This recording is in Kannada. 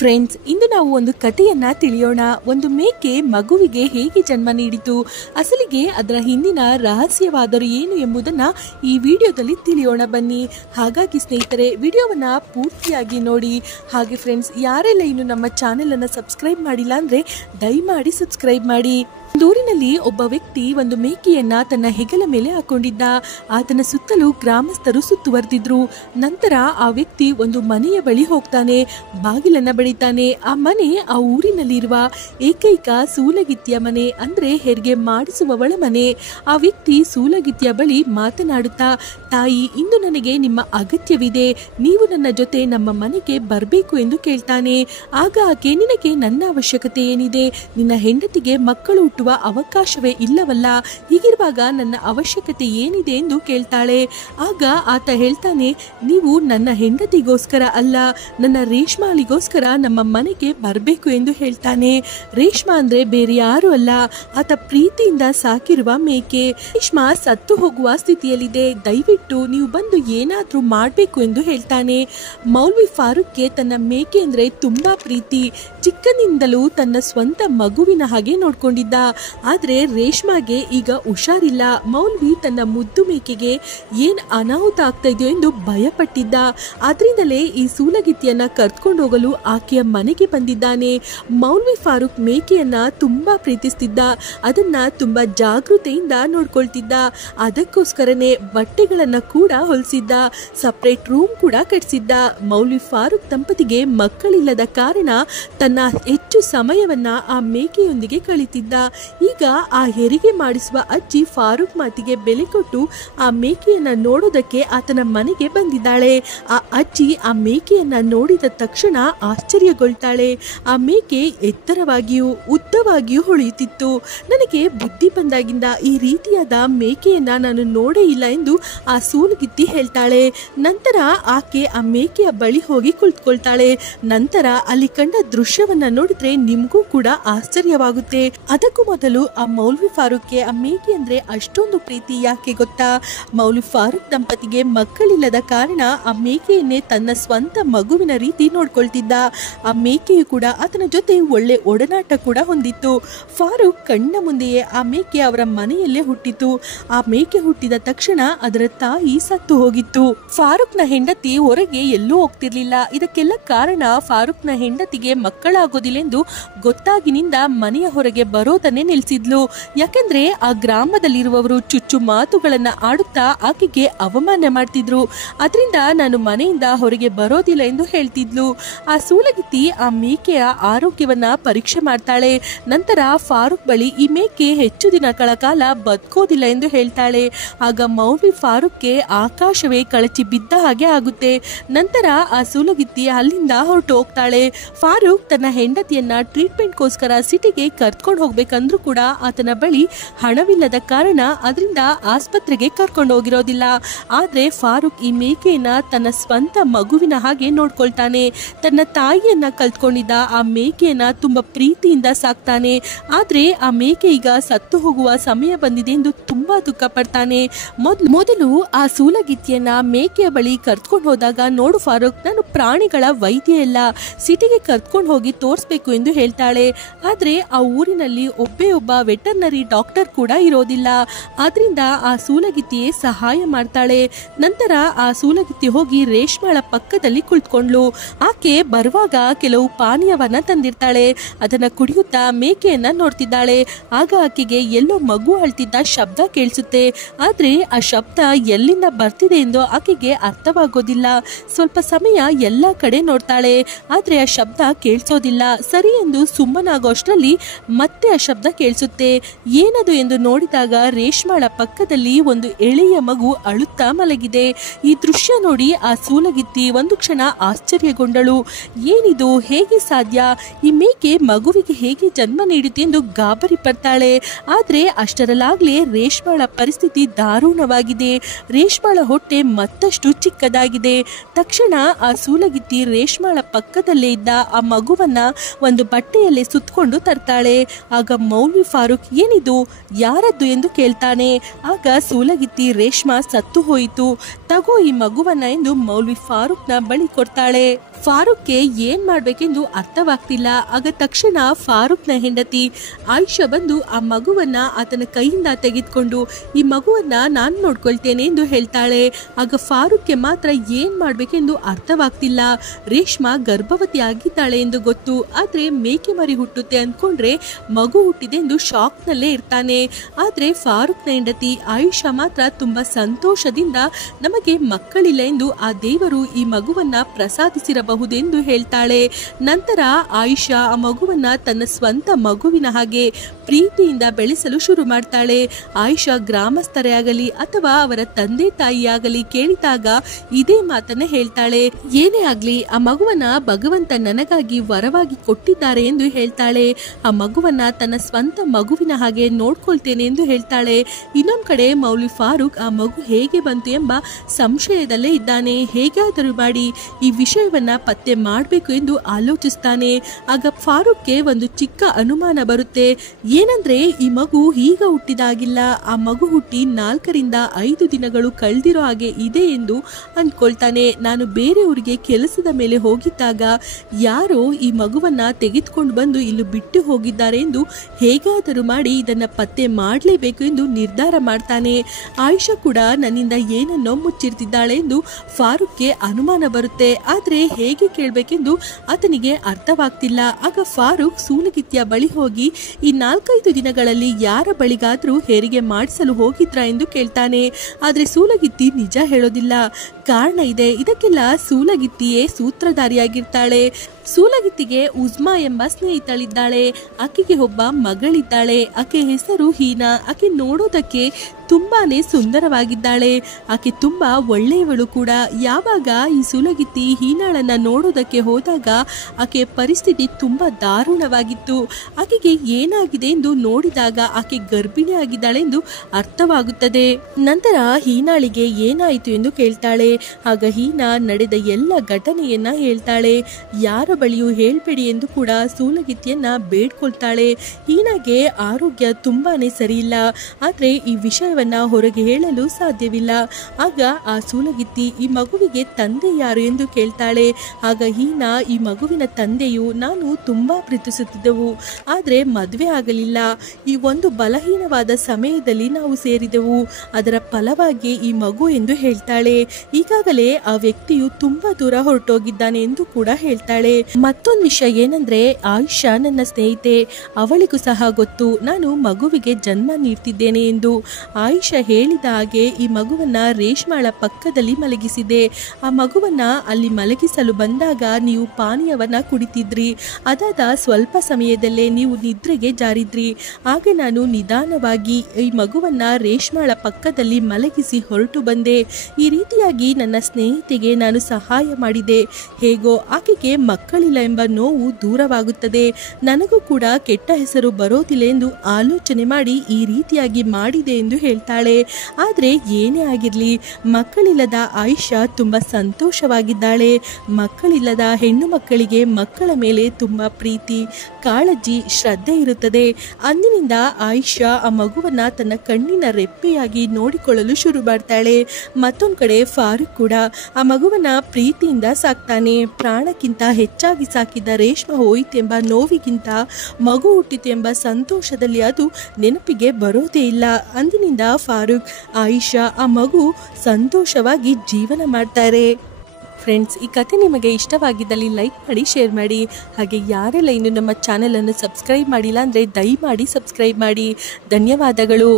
ಫ್ರೆಂಡ್ಸ್, ಇಂದು ನಾವು ಒಂದು ಕಥೆಯನ್ನ ತಿಳಿಯೋಣ. ಒಂದು ಮೇಕೆ ಮಗುವಿಗೆ ಹೇಗೆ ಜನ್ಮ ನೀಡಿತು, ಅಸಲಿಗೆ ಅದರ ಹಿಂದಿನ ರಹಸ್ಯವಾದರೂ ಏನು ಎಂಬುದನ್ನ ಈ ವಿಡಿಯೋದಲ್ಲಿ ತಿಳಿಯೋಣ ಬನ್ನಿ. ಹಾಗಾಗಿ ಸ್ನೇಹಿತರೆ, ವಿಡಿಯೋವನ್ನ ಪೂರ್ತಿಯಾಗಿ ನೋಡಿ. ಹಾಗೆ ಫ್ರೆಂಡ್ಸ್, ಯಾರೆಲ್ಲ ಇನ್ನು ನಮ್ಮ ಚಾನೆಲ್ ಅನ್ನ ಸಬ್ಸ್ಕ್ರೈಬ್ ಮಾಡಿಲ್ಲ ಅಂದ್ರೆ ದಯಮಾಡಿ ಸಬ್ಸ್ಕ್ರೈಬ್ ಮಾಡಿ. ಊರಿನಲ್ಲಿ ಒಬ್ಬ ವ್ಯಕ್ತಿ ಒಂದು ಮೇಕೆಯನ್ನ ತನ್ನ ಹೆಗಲ ಮೇಲೆ ಹಾಕೊಂಡಿದ್ದ. ಆತನ ಸುತ್ತಲೂ ಗ್ರಾಮಸ್ಥರು ಸುತ್ತುವರೆದಿದ್ರು. ನಂತರ ಆ ವ್ಯಕ್ತಿ ಒಂದು ಮನೆಯ ಬಳಿ ಹೋಗ್ತಾನೆ, ಬಾಗಿಲನ್ನ ಬಡಿತಾನೆ. ಆ ಮನೆ ಆ ಊರಿನಲ್ಲಿರುವ ಏಕೈಕ ಸೂಲಗಿತ್ತಿಯ ಮನೆ, ಅಂದ್ರೆ ಹೆರಿಗೆ ಮಾಡಿಸುವವಳ ಮನೆ. ಆ ವ್ಯಕ್ತಿ ಸೂಲಗಿತ್ತಿಯ ಬಳಿ ಮಾತನಾಡುತ್ತಾ, ತಾಯಿ, ಇಂದು ನನಗೆ ನಿಮ್ಮ ಅಗತ್ಯವಿದೆ, ನೀವು ನನ್ನ ಜೊತೆ ನಮ್ಮ ಮನೆಗೆ ಬರಬೇಕು ಎಂದು ಕೇಳ್ತಾನೆ. ಆಗ ಆಕೆ, ನಿನಗೆ ನನ್ನ ಅವಶ್ಯಕತೆ ಏನಿದೆ, ನಿನ್ನ ಹೆಂಡತಿಗೆ ಮಕ್ಕಳು ಹುಟ್ಟುವ ಅವಕಾಶವೇ ಇಲ್ಲವಲ್ಲ, ಹೀಗಿರುವಾಗ ನನ್ನ ಅವಶ್ಯಕತೆ ಏನಿದೆ ಎಂದು ಕೇಳ್ತಾಳೆ. ಆಗ ಆತ ಹೇಳ್ತಾನೆ, ನೀವು ನನ್ನ ಹೆಂಡತಿಗೋಸ್ಕರ ಅಲ್ಲ, ನನ್ನ ರೇಷ್ಮಾಳಿಗೋಸ್ಕರ ನಮ್ಮ ಮನೆಗೆ ಬರಬೇಕು ಎಂದು ಹೇಳ್ತಾನೆ. ರೇಷ್ಮಾ ಅಂದ್ರೆ ಬೇರೆ ಯಾರು ಅಲ್ಲ, ಆತ ಪ್ರೀತಿಯಿಂದ ಸಾಕಿರುವ ಮೇಕೆ. ರೇಷ್ಮಾ ಸತ್ತು ಹೋಗುವ ಸ್ಥಿತಿಯಲ್ಲಿದೆ, ದಯವಿಟ್ಟು ನೀವು ಬಂದು ಏನಾದ್ರೂ ಮಾಡಬೇಕು ಎಂದು ಹೇಳ್ತಾನೆ. ಮೌಲ್ವಿ ಫಾರೂಕ್ಗೆ ತನ್ನ ಮೇಕೆ ಅಂದ್ರೆ ತುಂಬಾ ಪ್ರೀತಿ. ಚಿಕ್ಕನಿಂದಲೂ ತನ್ನ ಸ್ವಂತ ಮಗುವಿನ ಹಾಗೆ ನೋಡ್ಕೊಂಡಿದ್ದ. ಆದ್ರೆ ರೇಷ್ಮಾಗೆ ಈಗ ಹುಷಾರಿಲ್ಲ. ಮೌಲ್ವಿ ತನ್ನ ಮುದ್ದು ಮೇಕೆಗೆ ಏನ್ ಅನಾಹುತ ಆಗ್ತಾ ಇದೆಯೋ ಎಂದು ಭಯಪಟ್ಟಿದ್ದ. ಆದ್ರಿಂದಲೇ ಈ ಸೂಲಗಿತ್ತಿಯನ್ನ ಕರ್ಕೊಂಡು ಹೋಗಲು ಆಕೆಯ ಮನೆಗೆ ಬಂದಿದ್ದಾನೆ. ಮೌಲ್ವಿ ಫಾರೂಕ್ ಮೇಕೆಯನ್ನ ತುಂಬಾ ಪ್ರೀತಿಸ್ತಿದ್ದ, ಅದನ್ನ ತುಂಬಾ ಜಾಗೃತೆಯಿಂದ ನೋಡ್ಕೊಳ್ತಿದ್ದ. ಅದಕ್ಕೋಸ್ಕರನೇ ಬಟ್ಟೆಗಳನ್ನ ಕೂಡ ಹೊಲಿಸಿದ್ದ, ಸಪರೇಟ್ ರೂಮ್ ಕೂಡ ಕಟ್ಸಿದ್ದ. ಮೌಲ್ವಿ ಫಾರೂಕ್ ದಂಪತಿಗೆ ಮಕ್ಕಳಿಲ್ಲದ ಕಾರಣ ತನ್ನ ಹೆಚ್ಚು ಸಮಯವನ್ನ ಆ ಮೇಕೆಯೊಂದಿಗೆ ಕಳೀತಿದ್ದ. ಈಗ ಆ ಹೆರಿಗೆ ಮಾಡಿಸುವ ಅಜ್ಜಿ ಫಾರೂಕ್ ಮಾತಿಗೆ ಬೆಲೆ ಕೊಟ್ಟು ಆ ಮೇಕೆಯನ್ನ ನೋಡೋದಕ್ಕೆ ಆತನ ಮನೆಗೆ ಬಂದಿದ್ದಾಳೆ. ಆ ಅಜ್ಜಿ ಆ ಮೇಕೆಯನ್ನ ನೋಡಿದ ತಕ್ಷಣ ಆಶ್ಚರ್ಯಗೊಳ್ತಾಳೆ. ಆ ಮೇಕೆ ಎತ್ತರವಾಗಿಯೂ ಉದ್ದವಾಗಿಯೂ ಹೊಳೆಯುತ್ತಿತ್ತು. ನನಗೆ ಬುದ್ಧಿ ಬಂದಾಗಿಂದ ಈ ರೀತಿಯಾದ ಮೇಕೆಯನ್ನ ನಾನು ನೋಡೇ ಇಲ್ಲ ಎಂದು ಆ ಸೂಲಗಿತ್ತಿ ಹೇಳ್ತಾಳೆ. ನಂತರ ಆಕೆ ಆ ಮೇಕೆಯ ಬಳಿ ಹೋಗಿ ಕುಳಿತುಕೊಳ್ತಾಳೆ. ನಂತರ ಅಲ್ಲಿ ಕಂಡ ದೃಶ್ಯವನ್ನ ನೋಡಿದ್ರೆ ನಿಮ್ಗೂ ಕೂಡ ಆಶ್ಚರ್ಯವಾಗುತ್ತೆ. ಅದಕ್ಕೂ ಮೊದಲು ಆ ಮೌಲ್ವಿ ಫಾರೂಕ್ಗೆ ಆ ಮೇಕೆ ಅಂದ್ರೆ ಅಷ್ಟೊಂದು ಪ್ರೀತಿ ಯಾಕೆ ಗೊತ್ತಾ? ಮೌಲ್ವಿ ಫಾರೂಕ್ ದಂಪತಿಗೆ ಮಕ್ಕಳಿಲ್ಲದ ಕಾರಣ ಆ ಮೇಕೆಯನ್ನೇ ತನ್ನ ಸ್ವಂತ ಮಗುವಿನ ರೀತಿ ನೋಡ್ಕೊಳ್ತಿದ್ದ. ಆ ಮೇಕೆಯು ಕೂಡ ಆತನ ಜೊತೆ ಒಳ್ಳೆ ಒಡನಾಟ ಕೂಡ ಹೊಂದಿತ್ತು. ಫಾರೂಕ್ ಕಣ್ಣ ಮುಂದೆಯೇ ಆ ಮೇಕೆ ಅವರ ಮನೆಯಲ್ಲೇ ಹುಟ್ಟಿತು. ಆ ಮೇಕೆ ಹುಟ್ಟಿದ ತಕ್ಷಣ ಅದರ ತಾಯಿ ಸತ್ತು ಹೋಗಿತ್ತು. ಫಾರೂಕ್ನ ಹೆಂಡತಿ ಹೊರಗೆ ಎಲ್ಲೂ ಹೋಗ್ತಿರ್ಲಿಲ್ಲ. ಇದಕ್ಕೆಲ್ಲ ಕಾರಣ ಫಾರೂಕ್ನ ಹೆಂಡತಿಗೆ ಮಕ್ಕಳಾಗೋದಿಲ್ಲ ಎಂದು ಗೊತ್ತಾಗಿನಿಂದ ಮನೆಯ ಹೊರಗೆ ಬರೋದನ್ನೇ ನಿಲ್ಸಿದ್ಲು. ಯಾಕಂದ್ರೆ ಆ ಗ್ರಾಮದಲ್ಲಿರುವವರು ಚುಚ್ಚು ಮಾತುಗಳನ್ನ ಆಡುತ್ತಾ ಆಕೆಗೆ ಅವಮಾನ ಮಾಡ್ತಿದ್ರು. ಅದರಿಂದ ನಾನು ಮನೆಯಿಂದ ಹೊರಗೆ ಬರೋದಿಲ್ಲ ಎಂದು ಹೇಳ್ತಿದ್ಲು. ಆ ಸೂಲಗಿತ್ತಿ ಆ ಮೇಕೆಯ ಆರೋಗ್ಯವನ್ನ ಪರೀಕ್ಷೆ ಮಾಡ್ತಾಳೆ. ನಂತರ ಫಾರೂಕ್ ಬಳಿ ಈ ಮೇಕೆ ಹೆಚ್ಚು ದಿನಗಳ ಕಾಲ ಬದುಕೋದಿಲ್ಲ ಎಂದು ಹೇಳ್ತಾಳೆ. ಆಗ ಮೌಲ್ವಿ ಫಾರೂಕ್ಗೆ ಆಕಾಶವೇ ಕಳಚಿ ಬಿದ್ದ ಹಾಗೆ ಆಗುತ್ತೆ. ನಂತರ ಆ ಸೂಲಗಿತ್ತಿ ಅಲ್ಲಿಂದ ಹೊರಟು ಹೋಗ್ತಾಳೆ. ಫಾರೂಕ್ ತನ್ನ ಹೆಂಡತಿಯನ್ನ ಟ್ರೀಟ್ಮೆಂಟ್ಗೋಸ್ಕರ ಸಿಟಿಗೆ ಕರ್ಕೊಂಡು ಹೋಗ್ಬೇಕಂದ್ರೂ ಕೂಡ ಆತನ ಬಳಿ ಹಣವಿಲ್ಲದ ಕಾರಣ ಅದರಿಂದ ಆಸ್ಪತ್ರೆಗೆ ಕರ್ಕೊಂಡು ಹೋಗಿರೋದಿಲ್ಲ. ಆದ್ರೆ ಫಾರೂಕ್ ಈ ಮೇಕೆಯನ್ನ ತನ್ನ ಸ್ವಂತ ಮಗುವಿನ ಹಾಗೆ ನೋಡ್ಕೊಳ್ತಾನೆ. ತನ್ನ ತಾಯಿಯನ್ನ ಕಲ್ತ್ಕೊಂಡಿದ್ದ ಆ ಮೇಕೆಯನ್ನ ತುಂಬಾ ಪ್ರೀತಿಯಿಂದ ಸಾಕ್ತಾನೆ. ಆದ್ರೆ ಆ ಮೇಕೆ ಈಗ ಸತ್ತು ಹೋಗುವ ಸಮಯ ಬಂದಿದೆ ಎಂದು ತುಂಬಾ ದುಃಖ ಪಡ್ತಾನೆ. ಮೊದಲು ಆ ಸೂಲಗಿತ್ತಿಯನ್ನ ಮೇಕೆಯ ಬಳಿ ಕರ್ತ್ಕೊಂಡು ಹೋದಾಗ, ನೋಡು ಫಾರೂಕ್, ನಾನು ಪ್ರಾಣಿಗಳ ವೈದ್ಯ ಎಲ್ಲ, ಸಿಟಿಗೆ ಕರ್ತ್ಕೊಂಡು ಹೋಗಿ ತೋರಿಸ್ಬೇಕು ಎಂದು ಹೇಳ್ತಾಳೆ. ಆದ್ರೆ ಆ ಊರಿನಲ್ಲಿ ಒಬ್ಬ ವೆಟರ್ನರಿ ಡಾಕ್ಟರ್ ಕೂಡ ಇರೋದಿಲ್ಲ. ಆದ್ರಿಂದ ಆ ಸೂಲಗಿತ್ತಿಯೇ ಸಹಾಯ ಮಾಡ್ತಾಳೆ. ನಂತರ ಆ ಸೂಲಗಿತ್ತಿ ಹೋಗಿ ರೇಷ್ಮಾಳ ಪಕ್ಕದಲ್ಲಿ ಕುಳಿತುಕೊಂಡ್ಲು. ಆಕೆ ಬರುವಾಗ ಕೆಲವು ಪಾನೀಯವನ್ನ ತಂದಿರ್ತಾಳೆ. ಅದನ್ನ ಕುಡಿಯುತ್ತಾ ಮೇಕೆಯನ್ನ ನೋಡ್ತಿದ್ದಾಳೆ. ಆಗ ಆಕೆಗೆ ಎಲ್ಲೋ ಮಗು ಅಳ್ತಿದ್ದ ಶಬ್ದ ಕೇಳಿಸುತ್ತೆ. ಆದ್ರೆ ಆ ಶಬ್ದ ಎಲ್ಲಿಂದ ಬರ್ತಿದೆ ಎಂದು ಆಕೆಗೆ ಅರ್ಥವಾಗೋದಿಲ್ಲ. ಸ್ವಲ್ಪ ಸಮಯ ಎಲ್ಲಾ ಕಡೆ ನೋಡ್ತಾಳೆ, ಆದ್ರೆ ಆ ಶಬ್ದ ಕೇಳಿಸೋದಿಲ್ಲ. ಸರಿ ಎಂದು ಸುಮ್ಮನಾಗೋಷ್ಟರಲ್ಲಿ ಮತ್ತೆ ಆ ಶಬ್ದ ಕೇಳಿಸುತ್ತೆ. ಏನದು ಎಂದು ನೋಡಿದಾಗ ರೇಷ್ಮಾಳ ಪಕ್ಕದಲ್ಲಿ ಒಂದು ಎಳೆಯ ಮಗು ಅಳುತ್ತಾ ಮಲಗಿದೆ. ಈ ದೃಶ್ಯ ನೋಡಿ ಆ ಸೂಲಗಿತ್ತಿ ಒಂದು ಕ್ಷಣ ಆಶ್ಚರ್ಯಗೊಂಡಳು. ಏನಿದು, ಹೇಗೆ ಸಾಧ್ಯ? ಈ ಮೇಕೆ ಮಗುವಿಗೆ ಹೇಗೆ ಜನ್ಮ ನೀಡಿತು ಎಂದು ಗಾಬರಿ ಪಡ್ತಾಳೆ. ಆದ್ರೆ ಅಷ್ಟರಲ್ಲಾಗ್ಲೇ ರೇಷ್ಮಾಳ ಪರಿಸ್ಥಿತಿ ದಾರುಣವಾಗಿದೆ. ರೇಷ್ಮಾಳ ಹೊಟ್ಟೆ ಮತ್ತಷ್ಟು ಚಿಕ್ಕದಾಗಿದೆ. ತಕ್ಷಣ ಆ ಸೂಲಗಿತ್ತಿ ರೇಷ್ಮಾಳ ಪಕ್ಕದಲ್ಲೇ ಇದ್ದ ಆ ಮಗುವನ್ನ ಒಂದು ಬಟ್ಟೆಯಲ್ಲಿ ಸುತ್ತಕೊಂಡು ತರ್ತಾಳೆ. ಆಗ ಮೌಲ್ವಿ ಫಾರೂಕ್ ಏನಿದು, ಯಾರದ್ದು ಎಂದು ಕೇಳ್ತಾನೆ. ಆಗ ಸೂಲಗಿತ್ತಿ ರೇಷ್ಮಾ ಸತ್ತು ಹೋಯಿತು, ತಗೋ ಈ ಮಗುವನ್ನ ಎಂದು ಮೌಲ್ವಿ ಫಾರೂಕ್ನ ಬಳಿ ಕೊಡ್ತಾಳೆ. ಫಾರೂಕ್ಗೆ ಏನ್ ಮಾಡ್ಬೇಕೆಂದು ಅರ್ಥವಾಗ್ತಿಲ್ಲ. ಆಗ ತಕ್ಷಣ ಫಾರೂಕ್ನ ಹೆಂಡತಿ ಆಯಿಷಾ ಬಂದು ಆ ಮಗುವನ್ನ ಆತನ ಕೈಯಿಂದ ತೆಗೆದುಕೊಂಡು ಈ ಮಗುವನ್ನ ನಾನು ನೋಡ್ಕೊಳ್ತೇನೆ ಎಂದು ಹೇಳ್ತಾಳೆ. ಆಗ ಫಾರೂಕ್ಗೆ ಮಾತ್ರ ಏನ್ ಮಾಡ್ಬೇಕೆಂದು ಅರ್ಥವಾಗ್ತಿಲ್ಲ. ರೇಷ್ಮಾ ಗರ್ಭವತಿ ಆಗಿದ್ದಾಳೆ ಎಂದು ಗೊತ್ತು, ಆದ್ರೆ ಮೇಕೆ ಮರಿ ಹುಟ್ಟುತ್ತೆ ಅನ್ಕೊಂಡ್ರೆ ಮಗು ಹುಟ್ಟಿದೆ ಎಂದು ಶಾಕ್ ನಲ್ಲೇ ಇರ್ತಾನೆ. ಆದ್ರೆ ಫಾರೂಕ್ನ ಹೆಂಡತಿ ಆಯಿಷಾ ಮಾತ್ರ ತುಂಬಾ ಸಂತೋಷದಿಂದ ನಮಗೆ ಮಕ್ಕಳಿಲ್ಲ ಎಂದು ಆ ದೇವರು ಈ ಮಗುವನ್ನ ಪ್ರಸಾದಿಸಿರಬಹುದೆಂದು ಹೇಳ್ತಾಳೆ. ನಂತರ ಆಯಿಷಾ ಆ ಮಗುವನ್ನ ತನ್ನ ಸ್ವಂತ ಮಗುವಿನ ಹಾಗೆ ಪ್ರೀತಿಯಿಂದ ಬೆಳೆಸಲು ಶುರು ಮಾಡ್ತಾಳೆ. ಆಯಿಷಾ ಗ್ರಾಮಸ್ಥರೇ ಆಗಲಿ ಅಥವಾ ಅವರ ತಂದೆ ತಾಯಿಯಾಗಲಿ ಕೇಳಿದಾಗ ಇದೇ ಮಾತನ್ನ ಹೇಳ್ತಾಳೆ. ಏನೇ ಆಗ್ಲಿ ಆ ಮಗುವನ್ನ ಭಗವಂತ ನನಗಾಗಿ ವರವಾಗಿ ಕೊಟ್ಟಿದ್ದಾರೆ ಎಂದು ಹೇಳ್ತಾಳೆ. ಆ ಮಗುವನ್ನ ತನ್ನ ಸ್ವಂತ ಮಗುವಿನ ಹಾಗೆ ನೋಡ್ಕೊಳ್ತೇನೆ ಎಂದು ಹೇಳ್ತಾಳೆ. ಇನ್ನೊಂದ್ ಕಡೆ ಮೌಲ್ವಿ ಫಾರೂಕ್ ಆ ಮಗು ಹೇಗೆ ಬಂತು ಎಂಬ ಸಂಶಯದಲ್ಲೇ ಇದ್ದಾನೆ. ಹೇಗಾದರೂ ಮಾಡಿ ಈ ವಿಷಯವನ್ನ ಪತ್ತೆ ಮಾಡಬೇಕು ಎಂದು ಆಲೋಚಿಸ್ತಾನೆ. ಆಗ ಫಾರೂಕ್ಗೆ ಒಂದು ಚಿಕ್ಕ ಅನುಮಾನ ಬರುತ್ತೆ. ಏನಂದ್ರೆ ಈ ಮಗು ಈಗ ಹುಟ್ಟಿದಾಗಿಲ್ಲ, ಆ ಮಗು ಹುಟ್ಟಿ 4 ರಿಂದ 5 ದಿನಗಳು ಕಳೆದಿರೋ ಹಾಗೆ ಇದೆ ಎಂದು ಅಂದ್ಕೊಳ್ತಾನೆ. ನಾನು ಬೇರೆ ಊರಿಗೆ ಕೆಲಸದ ಮೇಲೆ ಹೋಗಿದ್ದಾಗ ಯಾರೋ ಈ ಮಗುವನ್ನ ತೆಗೆದುಕೊಂಡು ಬಂದು ಇಲ್ಲಿ ಬಿಟ್ಟು ಹೋಗಿದ್ದಾರೆ ಎಂದು ಹೇಗಾದರೂ ಮಾಡಿ ಇದನ್ನ ಪತ್ತೆ ಮಾಡಲೇಬೇಕು ಎಂದು ನಿರ್ಧಾರ ಮಾಡ್ತಾನೆ. ಆಯಿಷಾ ಕೂಡ ನನ್ನಿಂದ ಏನನ್ನೋ ಮುಚ್ಚಿರ್ತಿದ್ದಾಳೆ ಎಂದು ಫಾರೂಕ್ಗೆ ಅನುಮಾನ ಬರುತ್ತೆ. ಆದ್ರೆ ಹೇಗೆ ಕೇಳಬೇಕೆಂದು ಆತನಿಗೆ ಅರ್ಥವಾಗ್ತಿಲ್ಲ. ಆಗ ಫಾರೂಕ್ ಸೂಲಗಿತ್ತಿಯ ಬಳಿ ಹೋಗಿ ಈ 4-5 ದಿನಗಳಲ್ಲಿ ಯಾರ ಬಳಿಗಾದ್ರೂ ಹೆರಿಗೆ ಮಾಡಿಸಲು ಹೋಗಿದ್ರಾ ಎಂದು ಕೇಳ್ತಾನೆ. ಆದ್ರೆ ಸೂಲಗಿತ್ತಿ ನಿಜ ಹೇಳೋದಿಲ್ಲ. ಕಾರಣ ಇದೆ, ಇದಕ್ಕೆಲ್ಲ ಸೂಲಗಿತ್ತಿಯೇ ಸೂತ್ರಧಾರಿಯಾಗಿರ್ತಾಳೆ. ಸೂಲಗಿತ್ತಿಗೆ ಉಜ್ಮಾ ಎಂಬ ಸ್ನೇಹಿತಳಿದ್ದಾಳೆ. ಆಕೆಗೆ ಒಬ್ಬ ಮಗಳಿದ್ದಾಳೆ. ಆಕೆ ಹೆಸರು ಹೀನಾ. ಆಕೆ ನೋಡೋದಕ್ಕೆ ತುಂಬಾನೇ ಸುಂದರವಾಗಿದ್ದಾಳೆ. ಆಕೆ ತುಂಬಾ ಒಳ್ಳೆಯವಳು ಕೂಡ. ಯಾವಾಗ ಈ ಸೂಲಗಿತ್ತಿ ಹೀನಾಳನ್ನ ನೋಡೋದಕ್ಕೆ ಹೋದಾಗ ಆಕೆ ಪರಿಸ್ಥಿತಿ ತುಂಬಾ ದಾರುಣವಾಗಿತ್ತು. ಆಕೆಗೆ ಏನಾಗಿದೆ ಎಂದು ನೋಡಿದಾಗ ಆಕೆ ಗರ್ಭಿಣಿ ಆಗಿದ್ದಾಳೆ ಎಂದು ಅರ್ಥವಾಗುತ್ತದೆ. ನಂತರ ಹೀನಾಳಿಗೆ ಏನಾಯಿತು ಎಂದು ಕೇಳ್ತಾಳೆ. ಆಗ ಹೀನಾ ನಡೆದ ಎಲ್ಲ ಘಟನೆಯನ್ನ ಹೇಳ್ತಾಳೆ. ಯಾರ ಬಳಿಯೂ ಹೇಳ್ಬೇಡಿ ಎಂದು ಕೂಡ ಸೂಲಗಿತ್ತಿಯನ್ನ ಬೇಡ್ಕೊಳ್ತಾಳೆ. ಹೀನಾಗೆ ಆರೋಗ್ಯ ತುಂಬಾನೇ ಸರಿಯಿಲ್ಲ, ಆದ್ರೆ ಈ ವಿಷಯವನ್ನ ಹೊರಗೆ ಹೇಳಲು ಸಾಧ್ಯವಿಲ್ಲ. ಆಗ ಆ ಸೂಲಗಿತ್ತಿ ಈ ಮಗುವಿಗೆ ತಂದೆ ಯಾರು ಎಂದು ಕೇಳ್ತಾಳೆ. ಆಗ ಹೀನಾ ಈ ಮಗುವಿನ ತಂದೆಯು ನಾನು ತುಂಬಾ ಪ್ರೀತಿಸುತ್ತಿದ್ದೆವು, ಆದ್ರೆ ಮದುವೆ ಆಗಲಿಲ್ಲ. ಈ ಒಂದು ಬಲಹೀನವಾದ ಸಮಯದಲ್ಲಿ ನಾವು ಸೇರಿದೆವು, ಅದರ ಫಲವಾಗಿ ಈ ಮಗು ಎಂದು ಹೇಳ್ತಾಳೆ. ಈಗಾಗಲೇ ಆ ವ್ಯಕ್ತಿಯು ತುಂಬಾ ದೂರ ಹೊರಟೋಗಿದ್ದಾನೆ ಎಂದು ಕೂಡ ಹೇಳ್ತಾಳೆ. ಮತ್ತೊಂದು ವಿಷಯ ಏನಂದ್ರೆ ಆಯಿಷಾ ನನ್ನ ಸ್ನೇಹಿತೆ, ಅವಳಿಗೂ ಸಹ ಗೊತ್ತು ನಾನು ಮಗುವಿಗೆ ಜನ್ಮ ನೀಡ್ತಿದ್ದೇನೆ ಎಂದು. ಆಯಿಷಾ ಹೇಳಿದ ಹಾಗೆ ಈ ಮಗುವನ್ನ ರೇಷ್ಮಾಳ ಪಕ್ಕದಲ್ಲಿ ಮಲಗಿಸಿದೆ. ಆ ಮಗುವನ್ನ ಅಲ್ಲಿ ಮಲಗಿಸಲು ಬಂದಾಗ ನೀವು ಪಾನೀಯವನ್ನ ಕುಡಿತಿದ್ರಿ. ಅದಾದ ಸ್ವಲ್ಪ ಸಮಯದಲ್ಲೇ ನೀವು ನಿದ್ರೆಗೆ ಜಾರಿದ್ರಿ. ಆಗ ನಾನು ನಿಧಾನವಾಗಿ ಈ ಮಗುವನ್ನ ರೇಷ್ಮಾಳ ಪಕ್ಕದಲ್ಲಿ ಮಲಗಿಸಿ ಹೊರಟು ಬಂದೆ. ಈ ರೀತಿಯಾಗಿ ನನ್ನ ಸ್ನೇಹಿತೆಗೆ ನಾನು ಸಹಾಯ ಮಾಡಿದೆ. ಹೇಗೋ ಆಕೆಗೆ ಮಕ್ಕಳಿಲ್ಲ ಎಂಬ ನೋವು ದೂರವಾಗುತ್ತದೆ, ನನಗೂ ಕೂಡ ಕೆಟ್ಟ ಹೆಸರು ಬರೋದಿಲ್ಲ ಎಂದು ಆಲೋಚನೆ ಮಾಡಿ ಈ ರೀತಿಯಾಗಿ ಮಾಡಿದೆ ಎಂದು ಹೇಳ್ತಾಳೆ. ಆದ್ರೆ ಏನೇ ಆಗಿರ್ಲಿ ಮಕ್ಕಳಿಲ್ಲದ ಆಯಿಷಾ ತುಂಬಾ ಸಂತೋಷವಾಗಿದ್ದಾಳೆ. ಮಕ್ಕಳಿಲ್ಲದ ಹೆಣ್ಣು ಮಕ್ಕಳಿಗೆ ಮಕ್ಕಳ ಮೇಲೆ ತುಂಬಾ ಪ್ರೀತಿ, ಕಾಳಜಿ, ಶ್ರದ್ಧೆ ಇರುತ್ತದೆ. ಅಂದಿನಿಂದ ಆಯಿಷಾ ಆ ಮಗುವನ್ನ ತನ್ನ ಕಣ್ಣಿನ ರೆಪ್ಪೆಯಾಗಿ ನೋಡಿಕೊಳ್ಳಲು ಶುರು ಮಾಡ್ತಾಳೆ. ಮತ್ತೊಂದು ಕಡೆ ಫಾರೂಕ್ ಕೂಡ ಆ ಮಗುವನ್ನ ಪ್ರೀತಿಯಿಂದ ಸಾಕ್ತಾನೆ. ಪ್ರಾಣಕ್ಕಿಂತ ಹೆಚ್ಚಾಗಿ ಸಾಕಿದ ರೇಷ್ಮಾ ಹೋಯಿತೆಂಬ ನೋವಿಗಿಂತ ಮಗು ಹುಟ್ಟಿತು ಎಂಬ ಸಂತೋಷದಲ್ಲಿ ಅದು ನೆನಪಿಗೆ ಬರೋದೇ ಇಲ್ಲ. ಅಂದಿನಿಂದ ಫಾರೂಕ್, ಆಯಿಷಾ, ಆ ಮಗು ಸಂತೋಷವಾಗಿ ಜೀವನ ಮಾಡ್ತಾರೆ. ಫ್ರೆಂಡ್ಸ್, ಈ ಕಥೆ ನಿಮಗೆ ಇಷ್ಟವಾಗಿದ್ದಲ್ಲಿ ಲೈಕ್ ಮಾಡಿ, ಶೇರ್ ಮಾಡಿ. ಹಾಗೆ ಯಾರೆಲ್ಲ ಇನ್ನು ನಮ್ಮ ಚಾನೆಲ್ ಅನ್ನು ಸಬ್ಸ್ಕ್ರೈಬ್ ಮಾಡಿಲ್ಲ ಅಂದರೆ ದಯಮಾಡಿ ಸಬ್ಸ್ಕ್ರೈಬ್ ಮಾಡಿ. ಧನ್ಯವಾದಗಳು.